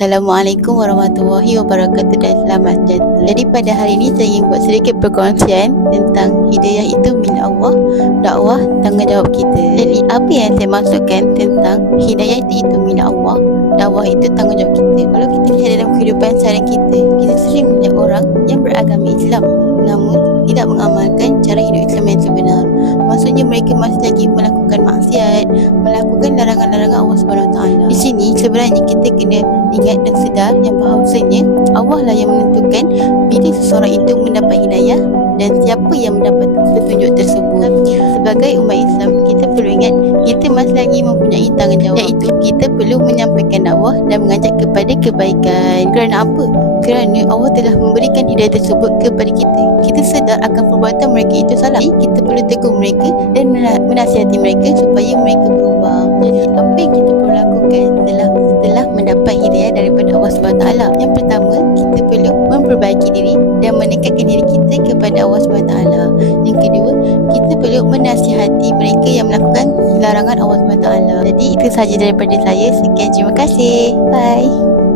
Assalamualaikum warahmatullahi wabarakatuh dan selamat sejahtera. Jadi pada hari ini saya ingin buat sedikit perkongsian tentang hidayah itu milik Allah, dakwah tanggungjawab kita. Jadi apa yang saya maksudkan tentang hidayah itu milik Allah, dakwah itu tanggungjawab kita. Kalau kita lihat dalam kehidupan seharian kita sering melihat orang yang beragama Islam namun tidak mengamalkan cara hidup Islam yang sebenar. Maksudnya mereka masih lagi melakukan maksiat, melakukan larangan-larangan Allah SWT. Di sini sebenarnya kita kena ingat dan sedar yang bahawasanya Allah lah yang menentukan bila seseorang itu mendapat hidayah dan siapa yang mendapat petunjuk tersebut. Sebagai umat Islam, kita perlu ingat kita masih lagi mempunyai tanggungjawab, iaitu kita perlu menyampaikan dakwah dan mengajak kepada kebaikan. Kerana apa? Kerana Allah telah memberikan hidayah tersebut kepada kita. Kita sedar akan perbuatan mereka itu salah. Kita perlu tegur mereka dan menasihati mereka supaya mereka berubah. Jadi apa yang kita perlu lakukan setelah mendapat hidayah daripada Allah SWT? Yang pertama, kita perlu memperbaiki diri dan meningkatkan diri kita kepada Allah SWT. Yang kedua, kita perlu menasihati mereka yang melakukan larangan Allah SWT. Jadi itu sahaja daripada saya. Sekian, terima kasih. Bye.